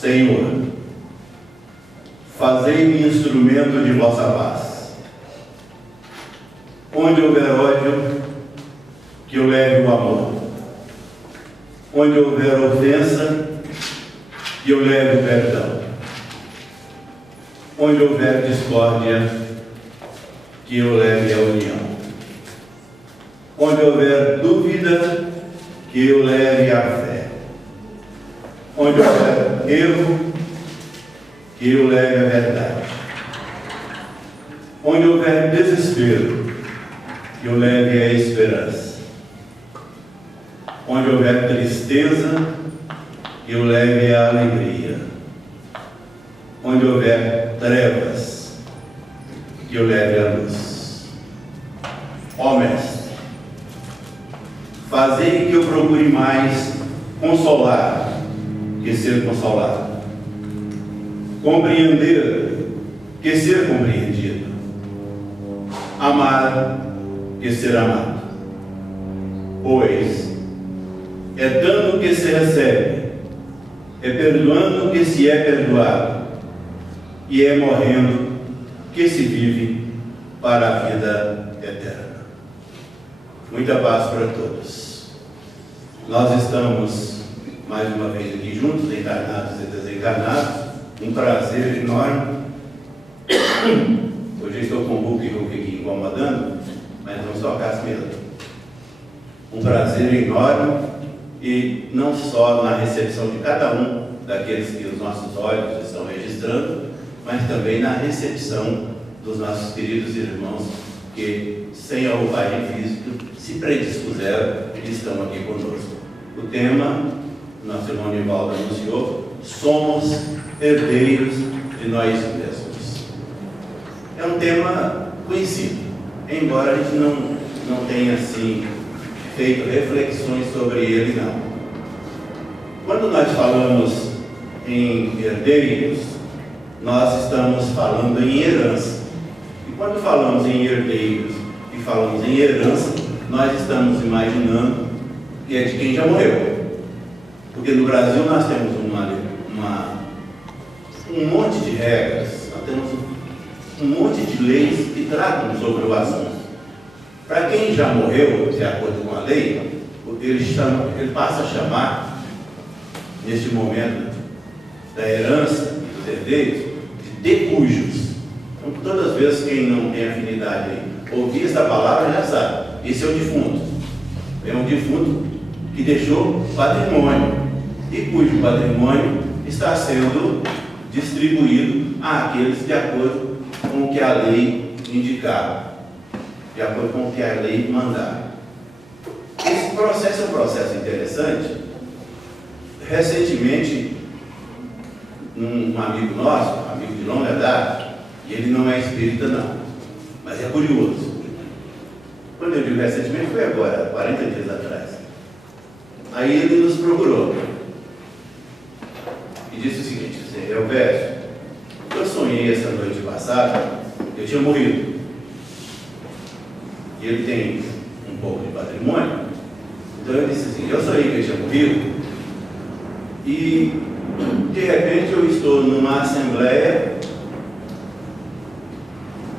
Senhor, fazei-me instrumento de vossa paz. Onde houver ódio, que eu leve o amor. Onde houver ofensa, que eu leve o perdão. Onde houver discórdia, que eu leve a união. Onde houver dúvida, que eu leve a fé. Onde houver erro, que eu leve a verdade. Onde houver desespero, que eu leve a esperança. Onde houver tristeza, que eu leve a alegria. Onde houver trevas, que eu leve a luz. Ó Mestre, fazei que eu procure mais consolar que ser consolado, compreender que ser compreendido, amar que ser amado. Pois é dando que se recebe, é perdoando que se é perdoado, e é morrendo que se vive para a vida eterna. Muita paz para todos. Nós estamos mais uma vez aqui juntos, encarnados e desencarnados. Um prazer enorme. Hoje eu estou com o Hulk aqui incomodando, mas vamos tocar as mesmas. Um prazer enorme, e não só na recepção de cada um daqueles que os nossos olhos estão registrando, mas também na recepção dos nossos queridos irmãos que, sem a roupagem física, se predispuseram e estão aqui conosco. O tema, nosso irmão Nivaldo anunciou: somos herdeiros de nós mesmos. É um tema conhecido, embora a gente não tenha assim feito reflexões sobre ele, não. Quando nós falamos em herdeiros, nós estamos falando em herança. E quando falamos em herdeiros e falamos em herança, nós estamos imaginando que é de quem já morreu. Porque no Brasil nós temos um monte de regras, nós temos um monte de leis que tratam sobre o assunto. Para quem já morreu, de acordo com a lei, ele passa a chamar, neste momento da herança dos herdeiros, de decujos. Então, todas as vezes quem não tem afinidade ouvir essa palavra já sabe, esse é o defunto. É um defunto que deixou patrimônio, e cujo patrimônio está sendo distribuído àqueles de acordo com o que a lei indicava, de acordo com o que a lei mandava. Esse processo é um processo interessante. Recentemente, um amigo nosso, um amigo de longa data, e ele não é espírita não, mas é curioso. Quando eu digo recentemente, foi agora, 40 dias atrás. Aí ele nos procurou e disse o seguinte: Elvésio, eu sonhei essa noite passada que eu tinha morrido. E ele tem um pouco de patrimônio. Então eu disse assim: eu sonhei que eu tinha morrido, e de repente eu estou numa assembleia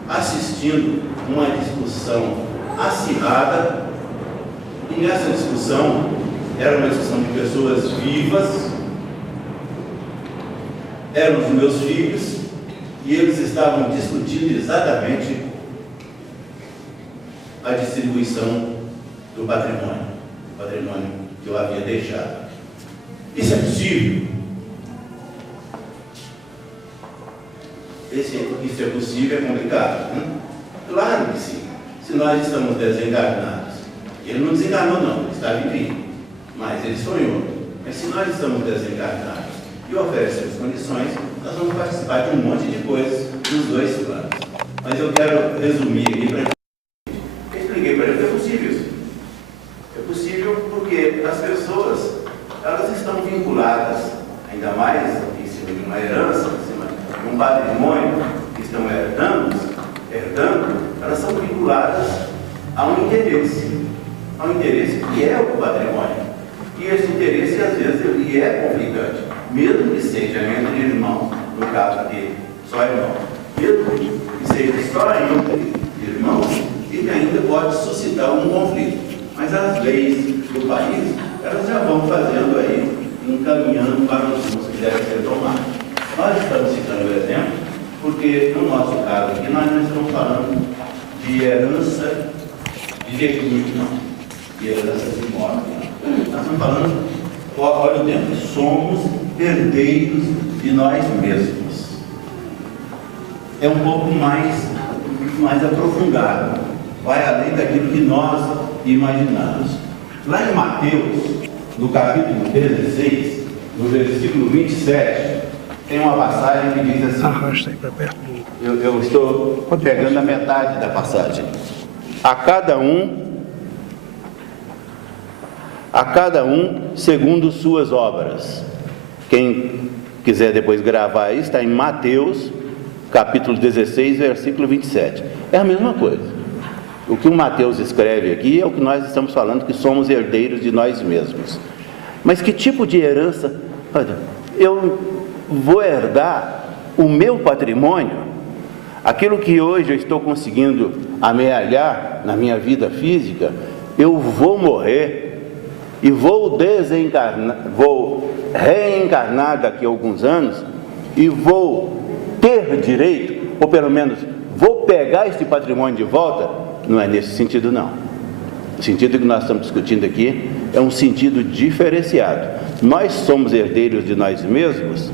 assistindo uma discussão acirrada, e nessa discussão era uma discussão de pessoas vivas, eram os meus filhos, e eles estavam discutindo exatamente a distribuição do patrimônio, o patrimônio que eu havia deixado. Isso é possível? Isso é possível, é complicado, né? Claro que sim. Se nós estamos desencarnados, ele não desencarnou não, ele está vivinho, mas ele sonhou. Mas se nós estamos desencarnados e oferecemos condições, nós vamos participar de um monte de coisas dos dois planos. Mas eu quero resumir aqui para eu expliquei para ele que é possível isso. É possível porque as pessoas, elas estão vinculadas, ainda mais em cima de uma herança, em cima de um patrimônio que estão herdando, elas são vinculadas a um interesse que é o patrimônio. E esse interesse, às vezes, ele é conflitante, mesmo que seja caso aqui, só irmão. Mesmo que seja só entre irmãos, ele ainda pode suscitar um conflito. Mas as leis do país, elas já vão fazendo aí, encaminhando para os rumos que devem ser tomados. Nós estamos citando o exemplo, porque no nosso caso aqui, nós não estamos falando de herança de decúbito, não. De herança de morte, não. Nós estamos falando, olha o tempo, somos herdeiros de nós mesmos. É um pouco mais aprofundado, vai além daquilo que nós imaginamos. Lá em Mateus, no capítulo 16, no versículo 27, tem uma passagem que diz assim, arrasta aí para perto. Eu estou pegando a metade da passagem. A cada um segundo suas obras. Quem quiser depois gravar aí, está em Mateus, capítulo 16, versículo 27. É a mesma coisa. O que o Mateus escreve aqui é o que nós estamos falando, que somos herdeiros de nós mesmos. Mas que tipo de herança? Olha, eu vou herdar o meu patrimônio, aquilo que hoje eu estou conseguindo amealhar na minha vida física, eu vou morrer e vou reencarnar daqui a alguns anos e vou ter direito, ou pelo menos vou pegar este patrimônio de volta. Não é nesse sentido, não. O sentido que nós estamos discutindo aqui é um sentido diferenciado. Nós somos herdeiros de nós mesmos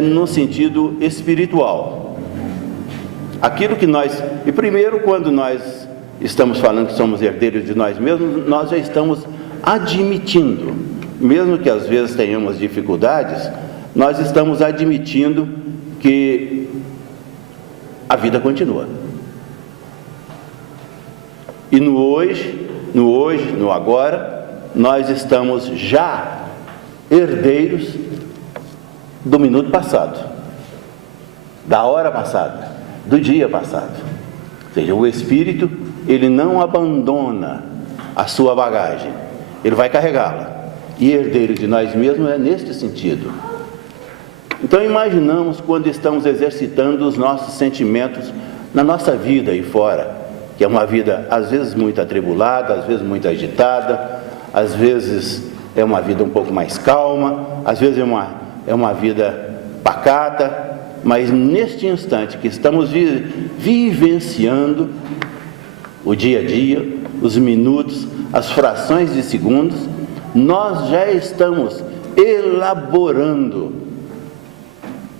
no sentido espiritual. Aquilo que nós... E primeiro, quando nós estamos falando que somos herdeiros de nós mesmos, nós já estamos admitindo, mesmo que às vezes tenhamos dificuldades, nós estamos admitindo que a vida continua. E no hoje, no agora, nós estamos já herdeiros do minuto passado, da hora passada, do dia passado. Ou seja, o Espírito, ele não abandona a sua bagagem, ele vai carregá-la. E herdeiro de nós mesmos é neste sentido. Então imaginamos quando estamos exercitando os nossos sentimentos na nossa vida aí fora, que é uma vida às vezes muito atribulada, às vezes muito agitada, às vezes é uma vida um pouco mais calma, às vezes é uma vida pacata, mas neste instante que estamos vivenciando o dia a dia, os minutos, as frações de segundos, nós já estamos elaborando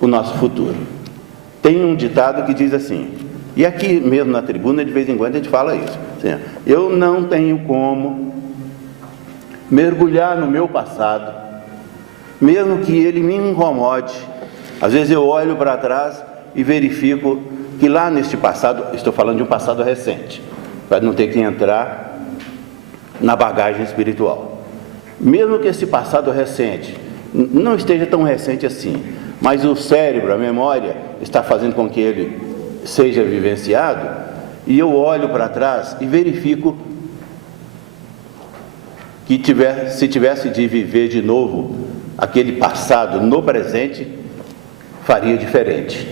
o nosso futuro. Tem um ditado que diz assim, e aqui mesmo na tribuna de vez em quando a gente fala isso, assim, eu não tenho como mergulhar no meu passado, mesmo que ele me incomode. Às vezes eu olho para trás e verifico que lá neste passado, estou falando de um passado recente, para não ter que entrar na bagagem espiritual. Mesmo que esse passado recente não esteja tão recente assim, mas o cérebro, a memória, está fazendo com que ele seja vivenciado, e eu olho para trás e verifico que se tivesse de viver de novo aquele passado no presente, faria diferente.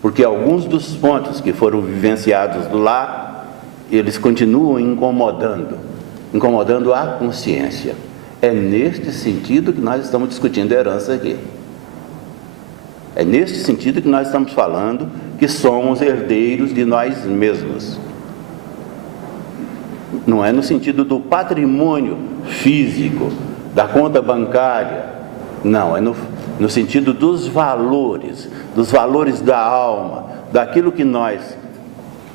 Porque alguns dos pontos que foram vivenciados lá, eles continuam incomodando a consciência. É neste sentido que nós estamos discutindo a herança aqui. É neste sentido que nós estamos falando que somos herdeiros de nós mesmos. Não é no sentido do patrimônio físico, da conta bancária. Não, é no sentido dos valores da alma, daquilo que nós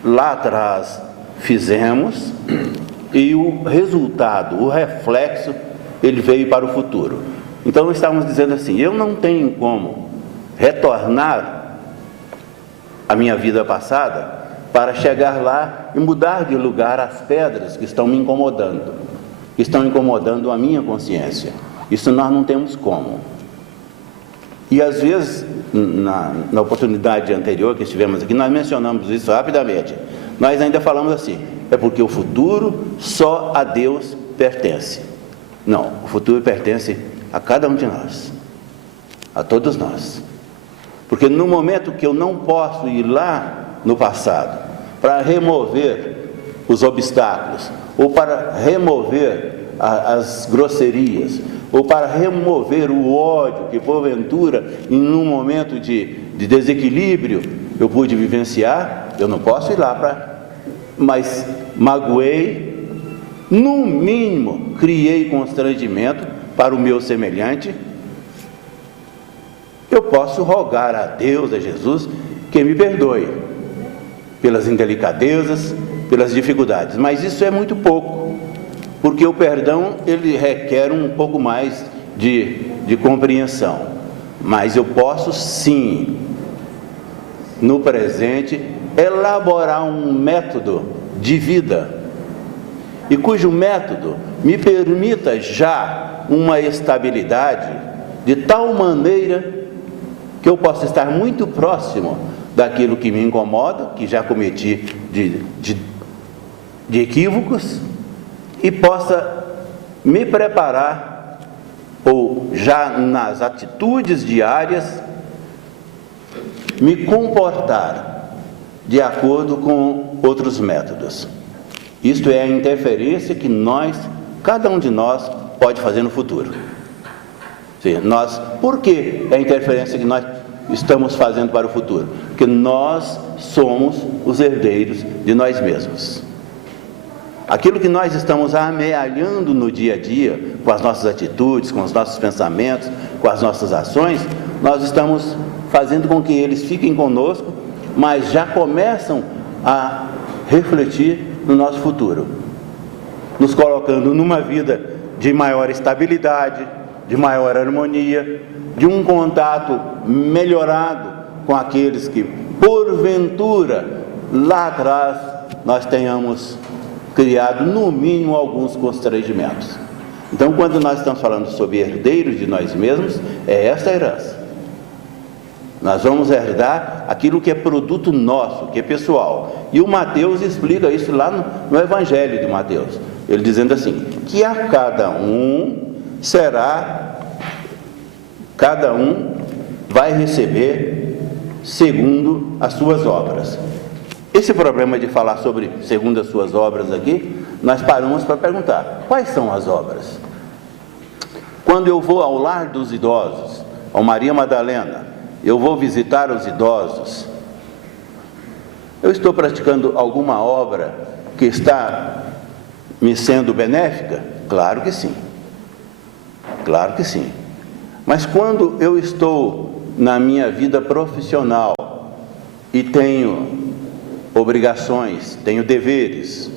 lá atrás fizemos e o resultado, o reflexo, ele veio para o futuro. Então estamos dizendo assim, eu não tenho como retornar a minha vida passada para chegar lá e mudar de lugar as pedras que estão me incomodando, que estão incomodando a minha consciência. Isso nós não temos como. E às vezes, na oportunidade anterior que estivemos aqui, nós mencionamos isso rapidamente. Nós ainda falamos assim, é porque o futuro só a Deus pertence. Não, o futuro pertence a cada um de nós. a todos nós. Porque no momento que eu não posso ir lá no passado para remover os obstáculos, ou para remover as grosserias, ou para remover o ódio que porventura em um momento de desequilíbrio eu pude vivenciar, eu não posso ir lá mas magoei, no mínimo criei constrangimento para o meu semelhante. Eu posso rogar a Deus, a Jesus, que me perdoe pelas indelicadezas, pelas dificuldades, mas isso é muito pouco, porque o perdão ele requer um pouco mais de compreensão. Mas eu posso sim, no presente, elaborar um método de vida, e cujo método me permita já uma estabilidade de tal maneira que eu possa estar muito próximo daquilo que me incomoda, que já cometi de equívocos, e possa me preparar, ou já nas atitudes diárias, me comportar de acordo com outros métodos. Isto é a interferência que cada um de nós pode fazer no futuro. Sim, por que é a interferência que nós estamos fazendo para o futuro? Porque nós somos os herdeiros de nós mesmos. Aquilo que nós estamos amealhando no dia a dia, com as nossas atitudes, com os nossos pensamentos, com as nossas ações, nós estamos fazendo com que eles fiquem conosco, mas já começam a refletir no nosso futuro, nos colocando numa vida de maior estabilidade, de maior harmonia, de um contato melhorado com aqueles que, porventura, lá atrás, nós tenhamos criado, no mínimo, alguns constrangimentos. Então, quando nós estamos falando sobre herdeiros de nós mesmos, é essa a herança. Nós vamos herdar aquilo que é produto nosso, que é pessoal. E o Mateus explica isso lá no Evangelho de Mateus. Ele dizendo assim, que a cada um vai receber segundo as suas obras. Esse problema de falar sobre segundo as suas obras aqui, nós paramos para perguntar, quais são as obras? Quando eu vou ao lar dos idosos, ao Maria Madalena, eu vou visitar os idosos, eu estou praticando alguma obra que está me sendo benéfica? Claro que sim. Claro que sim. Mas quando eu estou na minha vida profissional e tenho obrigações, tenho deveres,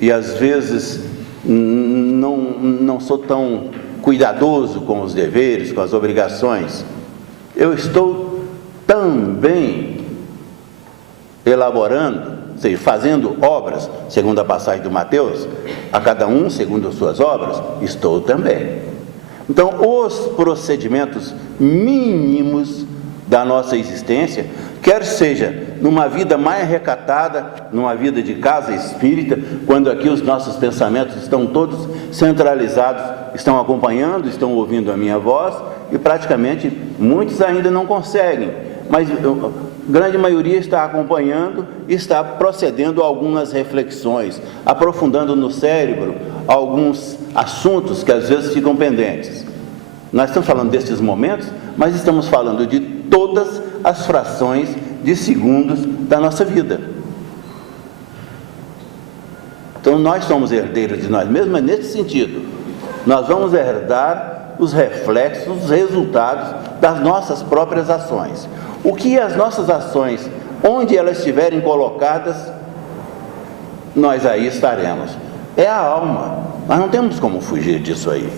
e às vezes não sou tão cuidadoso com os deveres, com as obrigações, eu estou também elaborando, ou seja, fazendo obras, segundo a passagem do Mateus, a cada um segundo as suas obras, estou também. Então, os procedimentos mínimos da nossa existência, quer seja numa vida mais recatada, numa vida de casa espírita, quando aqui os nossos pensamentos estão todos centralizados, estão acompanhando, estão ouvindo a minha voz, e praticamente muitos ainda não conseguem, mas a grande maioria está acompanhando e está procedendo a algumas reflexões, aprofundando no cérebro alguns assuntos que às vezes ficam pendentes. Nós estamos falando desses momentos, mas estamos falando de todas as frações de segundos da nossa vida. Então nós somos herdeiros de nós mesmos, mas nesse sentido, nós vamos herdar os reflexos, os resultados das nossas próprias ações. O que as nossas ações, onde elas estiverem colocadas, nós aí estaremos. É a alma, nós não temos como fugir disso aí.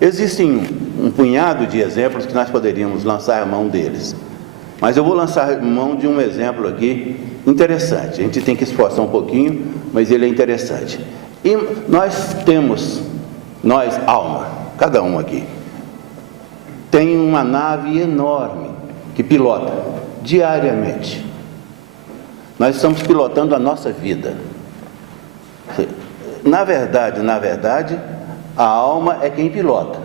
Existem um punhado de exemplos que nós poderíamos lançar a mão deles, mas eu vou lançar mão de um exemplo aqui interessante. A gente tem que esforçar um pouquinho, mas ele é interessante. E nós, alma, cada um aqui, tem uma nave enorme que pilota diariamente. Nós estamos pilotando a nossa vida. Na verdade, a alma é quem pilota.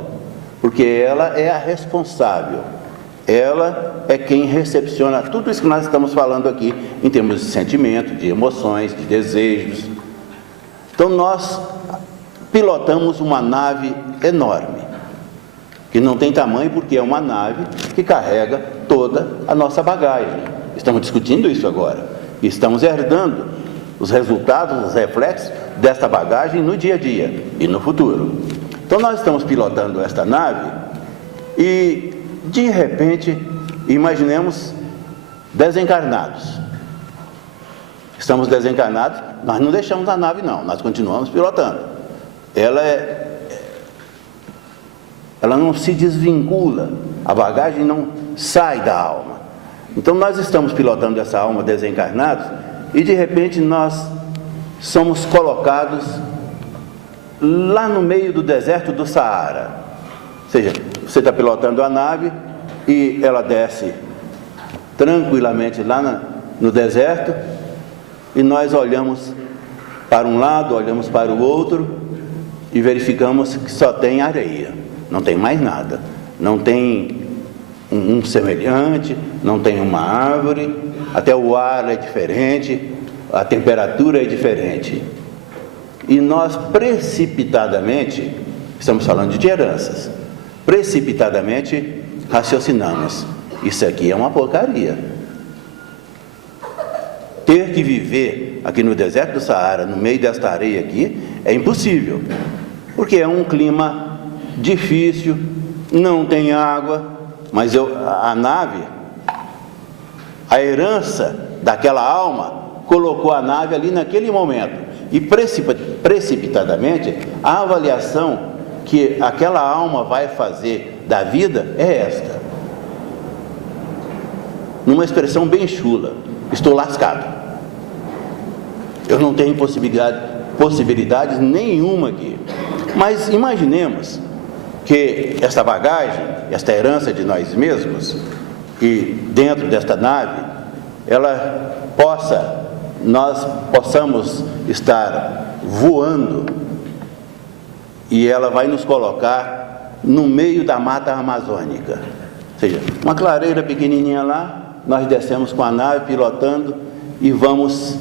porque ela é a responsável. Ela é quem recepciona tudo isso que nós estamos falando aqui, em termos de sentimento, de emoções, de desejos. Então nós pilotamos uma nave enorme, que não tem tamanho porque é uma nave que carrega toda a nossa bagagem. Estamos discutindo isso agora. E estamos herdando os resultados, os reflexos desta bagagem no dia a dia e no futuro. Então nós estamos pilotando esta nave e, de repente, imaginemos desencarnados. Estamos desencarnados, nós não deixamos a nave não, nós continuamos pilotando. Ela não se desvincula, a bagagem não sai da alma. Então nós estamos pilotando essa alma desencarnados e de repente nós somos colocados lá no meio do deserto do Saara. Ou seja, você está pilotando a nave e ela desce tranquilamente lá no deserto e nós olhamos para um lado, olhamos para o outro e verificamos que só tem areia, não tem mais nada, não tem um semelhante, não tem uma árvore, até o ar é diferente, a temperatura é diferente. E nós precipitadamente, estamos falando de heranças, precipitadamente raciocinamos: isso aqui é uma porcaria. Ter que viver aqui no deserto do Saara, no meio desta areia aqui, é impossível, porque é um clima difícil, não tem água. Mas a nave, a herança daquela alma, colocou a nave ali naquele momento. E precipitadamente, a avaliação que aquela alma vai fazer da vida é esta. Numa expressão bem chula: estou lascado. Eu não tenho possibilidades nenhuma aqui. Mas imaginemos que esta bagagem, esta herança de nós mesmos, e dentro desta nave, nós possamos estar voando e ela vai nos colocar no meio da mata amazônica. Ou seja, uma clareira pequenininha lá, nós descemos com a nave pilotando e vamos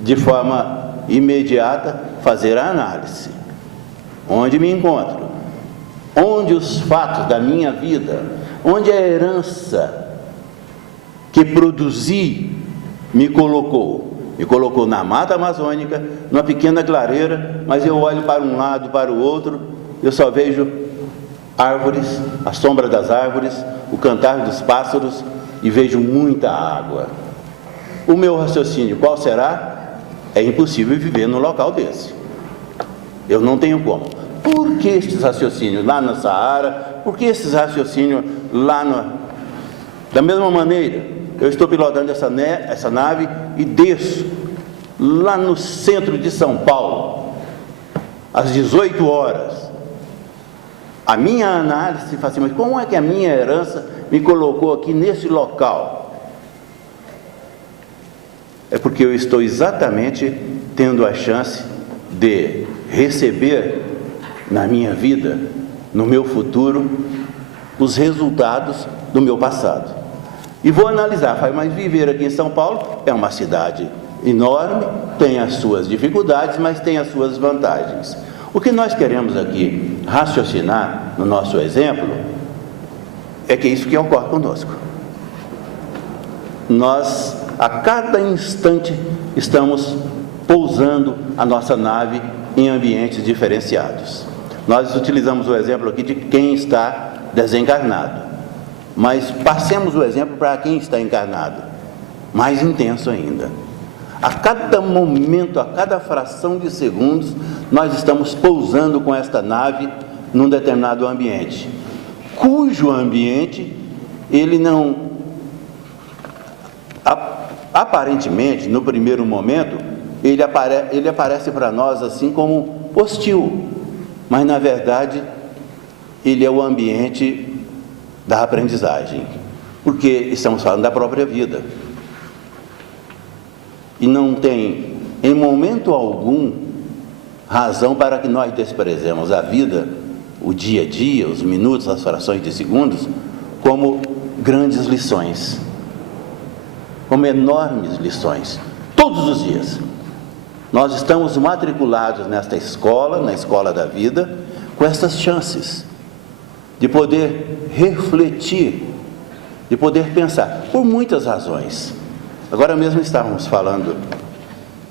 de forma imediata fazer a análise. Onde me encontro? Onde os fatos da minha vida, onde a herança que produzi me colocou na mata amazônica, numa pequena clareira, mas eu olho para um lado, para o outro, eu só vejo árvores, a sombra das árvores, o cantar dos pássaros e vejo muita água. O meu raciocínio qual será? É impossível viver num local desse. Eu não tenho como. Por que esses raciocínios lá no Saara? Por que esses raciocínios lá Da mesma maneira, eu estou pilotando essa nave e desço lá no centro de São Paulo, às 18 horas. A minha análise faz assim: mas como é que a minha herança me colocou aqui nesse local? É porque eu estou exatamente tendo a chance de receber na minha vida, no meu futuro, os resultados do meu passado. E vou analisar: mas viver aqui em São Paulo é uma cidade enorme, tem as suas dificuldades, mas tem as suas vantagens. O que nós queremos aqui raciocinar no nosso exemplo é que é isso que ocorre conosco. Nós, a cada instante, estamos pousando a nossa nave em ambientes diferenciados. Nós utilizamos o exemplo aqui de quem está desencarnado, mas passemos o exemplo para quem está encarnado, mais intenso ainda. A cada momento, a cada fração de segundos, nós estamos pousando com esta nave num determinado ambiente, cujo ambiente, ele não, aparentemente, no primeiro momento, ele aparece para nós assim como hostil, mas na verdade, ele é o ambiente da aprendizagem, porque estamos falando da própria vida. E não tem, em momento algum, razão para que nós desprezemos a vida o dia a dia, os minutos, as frações de segundos, como grandes lições, como enormes lições, todos os dias. Nós estamos matriculados nesta escola, na escola da vida, com estas chances de poder refletir, de poder pensar, por muitas razões. Agora mesmo estávamos falando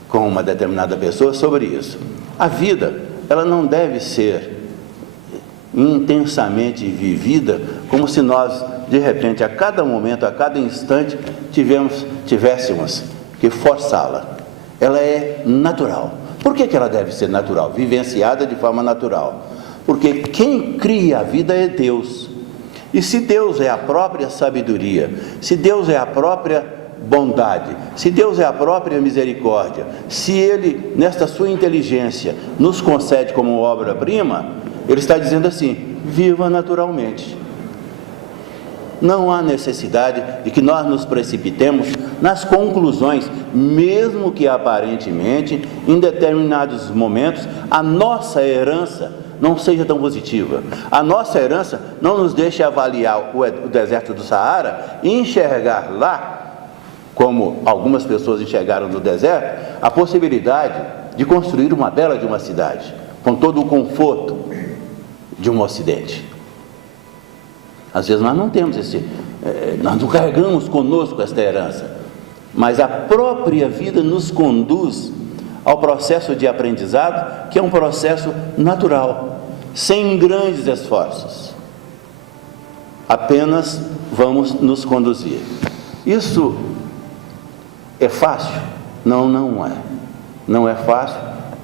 com uma determinada pessoa sobre isso. A vida, ela não deve ser intensamente vivida como se nós, de repente, a cada momento, a cada instante, tivéssemos que forçá-la. Ela é natural. Por que ela deve ser natural? Vivenciada de forma natural. Porque quem cria a vida é Deus. E se Deus é a própria sabedoria, se Deus é a própria bondade, se Deus é a própria misericórdia, se Ele, nesta sua inteligência, nos concede como obra-prima, Ele está dizendo assim: viva naturalmente. Não há necessidade de que nós nos precipitemos nas conclusões, mesmo que aparentemente, em determinados momentos, a nossa herança não seja tão positiva. A nossa herança não nos deixa avaliar o deserto do Saara e enxergar lá, como algumas pessoas enxergaram no deserto, a possibilidade de construir uma bela de uma cidade, com todo o conforto de um ocidente. Às vezes nós não temos nós não carregamos conosco esta herança, mas a própria vida nos conduz ao processo de aprendizado, que é um processo natural, sem grandes esforços. Apenas vamos nos conduzir. Isso é fácil? Não, não é. Não é fácil,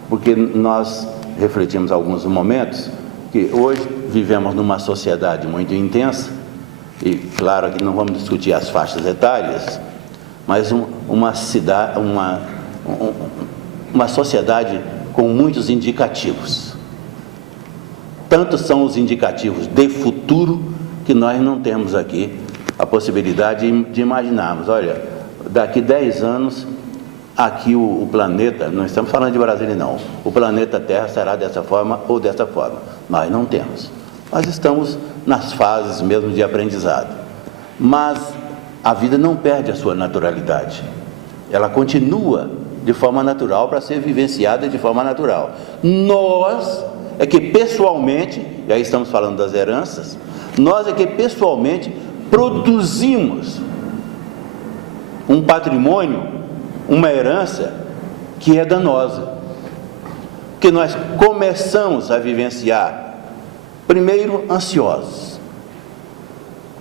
porque nós refletimos alguns momentos que hoje vivemos numa sociedade muito intensa, e claro que não vamos discutir as faixas etárias, mas uma sociedade com muitos indicativos. Tantos são os indicativos de futuro que nós não temos aqui a possibilidade de imaginarmos. Olha, daqui 10 anos, aqui o planeta, não estamos falando de Brasília não, o planeta Terra será dessa forma ou dessa forma. Nós não temos. Nós estamos nas fases mesmo de aprendizado. Mas a vida não perde a sua naturalidade. Ela continua de forma natural para ser vivenciada de forma natural. Nós é que pessoalmente, e aí estamos falando das heranças, nós é que pessoalmente produzimos um patrimônio, uma herança que é danosa, que nós começamos a vivenciar, primeiro ansiosos,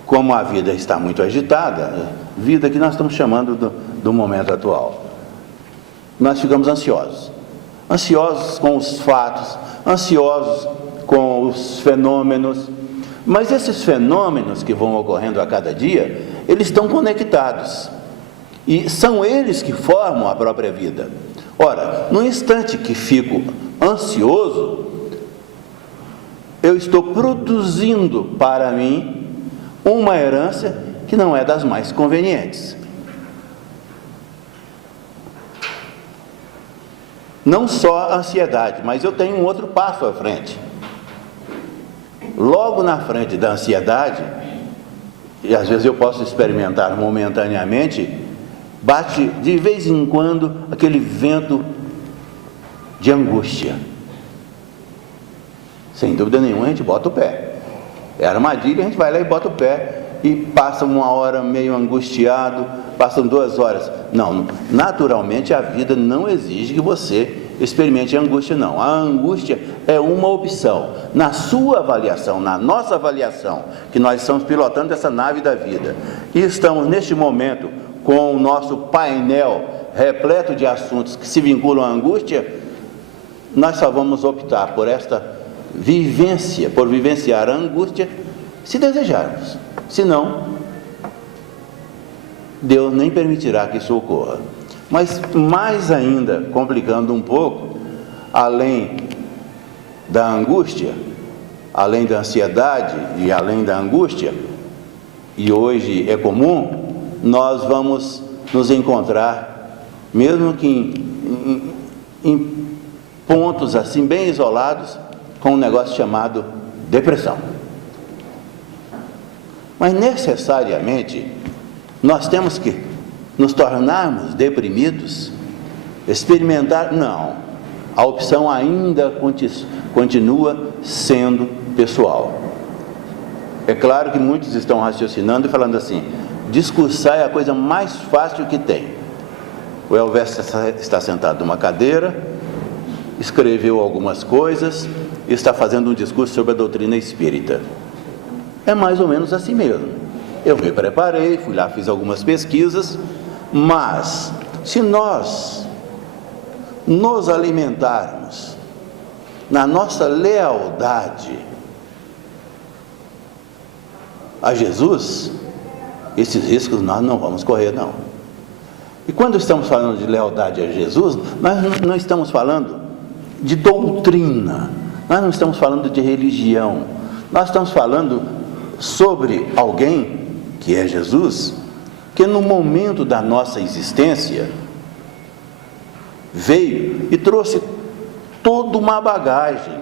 como a vida está muito agitada, vida que nós estamos chamando do momento atual, nós ficamos ansiosos com os fatos, ansiosos com os fenômenos, mas esses fenômenos que vão ocorrendo a cada dia, eles estão conectados, e são eles que formam a própria vida. Ora, no instante que fico ansioso, eu estou produzindo para mim uma herança que não é das mais convenientes. Não só a ansiedade, mas eu tenho um outro passo à frente. Logo na frente da ansiedade, e às vezes eu posso experimentar momentaneamente, bate de vez em quando aquele vento de angústia. Sem dúvida nenhuma a gente bota o pé. É armadilha, a gente vai lá e bota o pé e passa uma hora meio angustiado, passam 2 horas. Não, naturalmente a vida não exige que você experimente a angústia, não. A angústia é uma opção. Na sua avaliação, na nossa avaliação, que nós estamos pilotando essa nave da vida, e estamos neste momento com o nosso painel repleto de assuntos que se vinculam à angústia, nós só vamos optar por esta vivência, por vivenciar a angústia, se desejarmos. Se não, Deus nem permitirá que isso ocorra. Mas mais ainda, complicando um pouco, além da angústia, além da ansiedade e além da angústia, e hoje é comum, nós vamos nos encontrar, mesmo que em pontos assim bem isolados, com um negócio chamado depressão. Mas necessariamente nós temos que nos tornarmos deprimidos, experimentar? Não. A opção ainda continua sendo pessoal. É claro que muitos estão raciocinando e falando assim: discursar é a coisa mais fácil que tem. O Elvésio está sentado numa cadeira, escreveu algumas coisas e está fazendo um discurso sobre a doutrina espírita. É mais ou menos assim mesmo. Eu me preparei, fui lá, fiz algumas pesquisas, mas se nós nos alimentarmos na nossa lealdade a Jesus, esses riscos nós não vamos correr, não. E quando estamos falando de lealdade a Jesus, nós não estamos falando de doutrina, nós não estamos falando de religião, nós estamos falando sobre alguém que é Jesus, que no momento da nossa existência veio e trouxe toda uma bagagem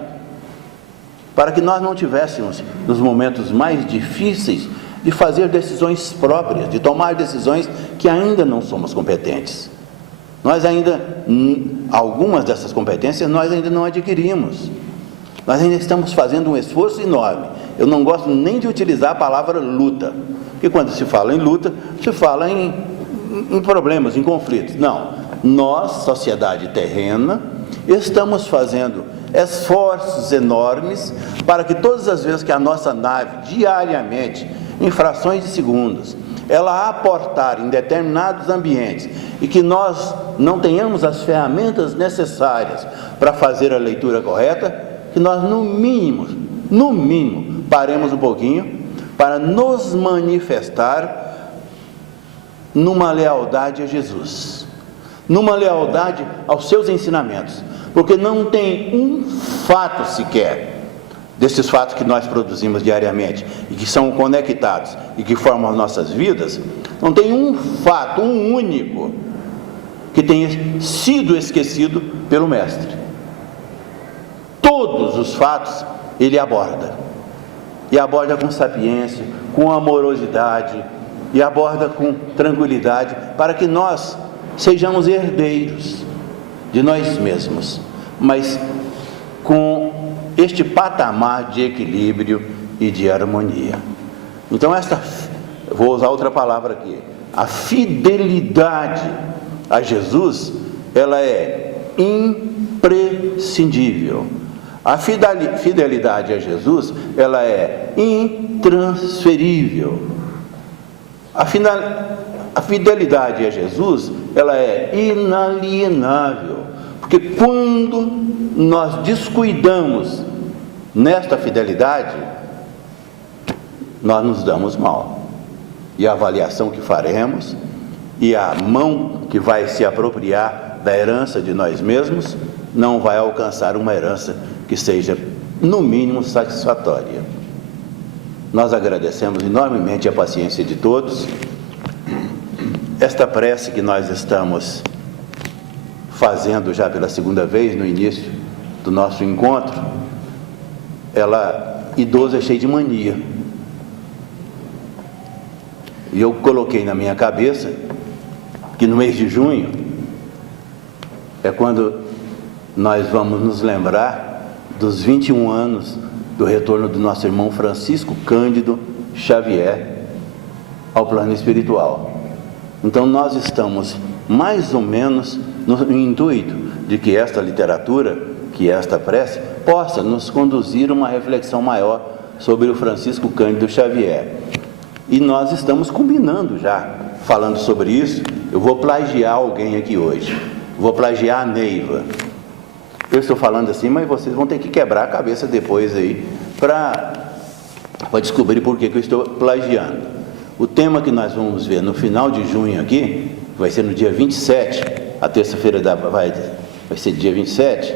para que nós não tivéssemos, nos momentos mais difíceis, de fazer decisões próprias, de tomar decisões que ainda não somos competentes. Nós ainda, algumas dessas competências nós ainda não adquirimos. Nós ainda estamos fazendo um esforço enorme. Eu não gosto nem de utilizar a palavra luta, porque quando se fala em luta, se fala em problemas, em conflitos. Não, nós, sociedade terrena, estamos fazendo esforços enormes para que todas as vezes que a nossa nave, diariamente, em frações de segundos, ela aportar em determinados ambientes e que nós não tenhamos as ferramentas necessárias para fazer a leitura correta, que nós no mínimo, paremos um pouquinho para nos manifestar numa lealdade a Jesus, numa lealdade aos seus ensinamentos, porque não tem um fato sequer desses fatos que nós produzimos diariamente e que são conectados e que formam as nossas vidas, não tem um fato, um único, que tenha sido esquecido pelo Mestre. Todos os fatos ele aborda, e aborda com sapiência, com amorosidade, e aborda com tranquilidade, para que nós sejamos herdeiros de nós mesmos, mas com este patamar de equilíbrio e de harmonia. Então vou usar outra palavra aqui, a fidelidade a Jesus, ela é imprescindível. A fidelidade a Jesus, ela é intransferível. A fidelidade a Jesus, ela é inalienável, porque quando nós descuidamos nesta fidelidade, nós nos damos mal. E a avaliação que faremos, e a mão que vai se apropriar da herança de nós mesmos, não vai alcançar uma herança que seja, no mínimo, satisfatória. Nós agradecemos enormemente a paciência de todos. Esta prece que nós estamos fazendo já pela segunda vez no início do nosso encontro, idoso é cheio de mania. E eu coloquei na minha cabeça que no mês de junho é quando nós vamos nos lembrar dos 21 anos do retorno do nosso irmão Francisco Cândido Xavier ao plano espiritual. Então nós estamos mais ou menos no intuito de que esta literatura, que esta prece, possa nos conduzir a uma reflexão maior sobre o Francisco Cândido Xavier. E nós estamos combinando já, falando sobre isso. Eu vou plagiar alguém aqui hoje, vou plagiar a Neiva. Eu estou falando assim, mas vocês vão ter que quebrar a cabeça depois aí para descobrir por que eu estou plagiando. O tema que nós vamos ver no final de junho aqui, vai ser no dia 27, a terça-feira vai ser dia 27,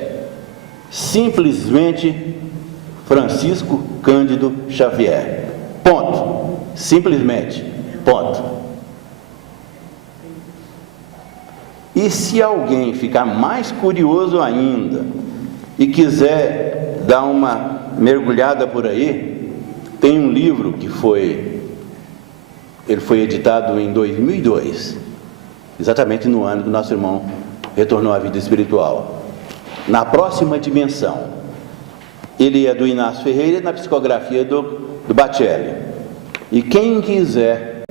simplesmente Francisco Cândido Xavier. Ponto. Simplesmente. Ponto. E se alguém ficar mais curioso ainda e quiser dar uma mergulhada por aí, tem um livro que ele foi editado em 2002, exatamente no ano que nosso irmão retornou à vida espiritual. Na Próxima Dimensão. Ele é do Inácio Ferreira, na psicografia do Bacelli. E quem quiser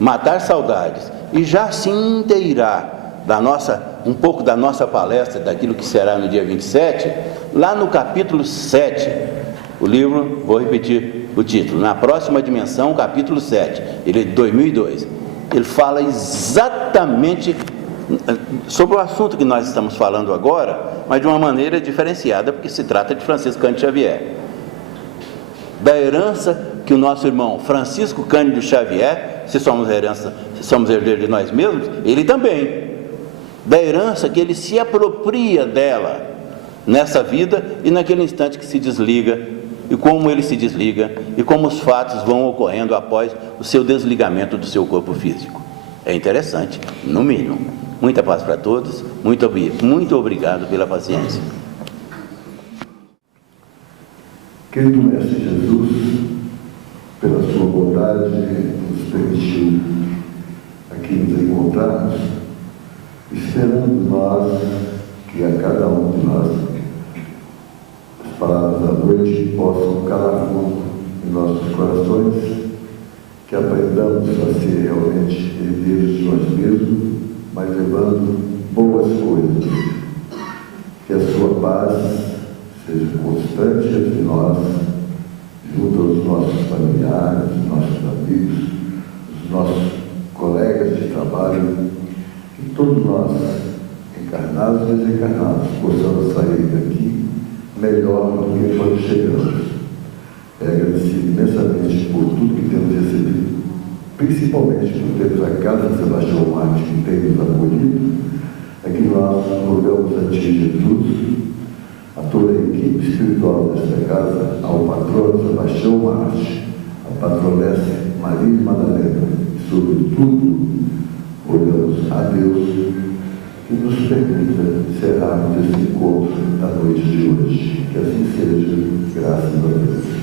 matar saudades e já se inteirar um pouco da nossa palestra, daquilo que será no dia 27, lá no capítulo 7, o livro, vou repetir o título, Na Próxima Dimensão, capítulo 7, ele é de 2002, ele fala exatamente sobre o assunto que nós estamos falando agora, mas de uma maneira diferenciada, porque se trata de Francisco Cândido Xavier, da herança que o nosso irmão Francisco Cândido Xavier, se somos herdeiros de nós mesmos, ele também, da herança que ele se apropria dela nessa vida e naquele instante que se desliga, e como ele se desliga, e como os fatos vão ocorrendo após o seu desligamento do seu corpo físico. É interessante, no mínimo. Muita paz para todos, muito obrigado pela paciência. Querido Mestre Jesus, pela sua bondade, nos permitiu aqui nos encontrarmos, esperando nós que a cada um de nós as palavras da noite possam calar fundo em nossos corações, que aprendamos a ser realmente herdeiros de nós mesmos, mas levando boas coisas, que a sua paz seja constante entre nós, junto aos nossos familiares, nossos amigos, os nossos colegas de trabalho, que todos nós, encarnados e desencarnados, possamos sair daqui melhor do que quando chegamos. Agradecido imensamente por tudo que temos recebido, principalmente por termos a Casa de Sebastião Martins que tem nos acolhido. Aqui nós rogamos a Ti, Jesus, a toda a equipe espiritual desta casa, ao patrono Sebastião Martins, a patronessa Maria Madalena, e sobretudo, rogamos a Deus que nos permita encerrarmos esse encontro da noite de hoje. Que assim seja, graças a Deus.